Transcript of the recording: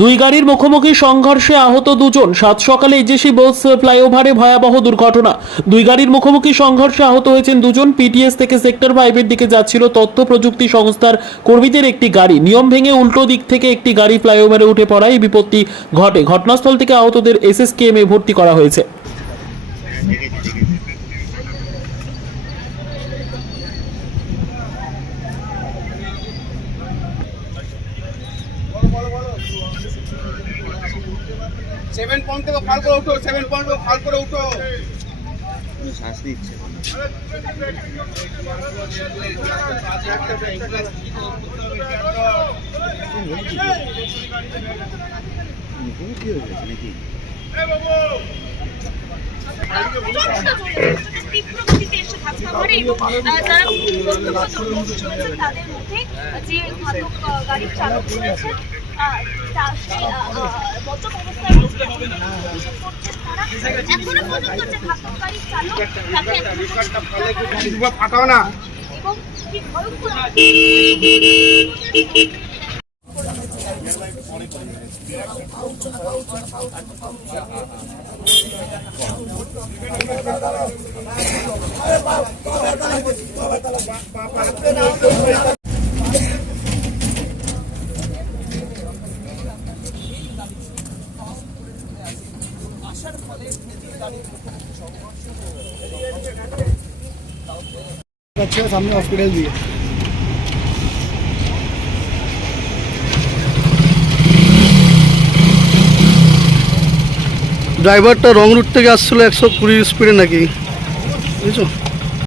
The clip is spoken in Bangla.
দুই গাড়ির মুখোমুখি সংঘর্ষে আহত দুজন। সাত সকালে এজেসি বোস ফ্লাইওভারে ভয়াবহ দুর্ঘটনা। দুই গাড়ির মুখোমুখি সংঘর্ষে আহত হয়েছেন দুজন। পিটিএস থেকে সেক্টর ফাইভের দিকে যাচ্ছিল তথ্য প্রযুক্তি সংস্থার কর্মীদের একটি গাড়ি। নিয়ম ভেঙে উল্টো দিক থেকে একটি গাড়ি ফ্লাইওভারে উঠে পড়ায়। এই বিপত্তি ঘটে। ঘটনাস্থল থেকে আহতদের এসএসকেএমে ভর্তি করা হয়েছে। সেভেন পয়েন্ট থেকে ফাল করে উঠো সেভেন পয়েন্ট থেকে ফাল করে উঠো। শ্বাস নিচ্ছে। মুখোমুখি হয়ে গেছে নাকি তাদের মধ্যে যে গাড়ির চালক রয়েছেন এখনও পর্যন্ত যে ঘাতক গাড়ির চালক তাকে এখনও পর্যন্ত গ্রেফতার করা হয়নি। দুবার ফাটাও না ড্রাইভারটা রং রুট থেকে আসছিল একশো কুড়ি স্পিডে নাকি? বুঝছ?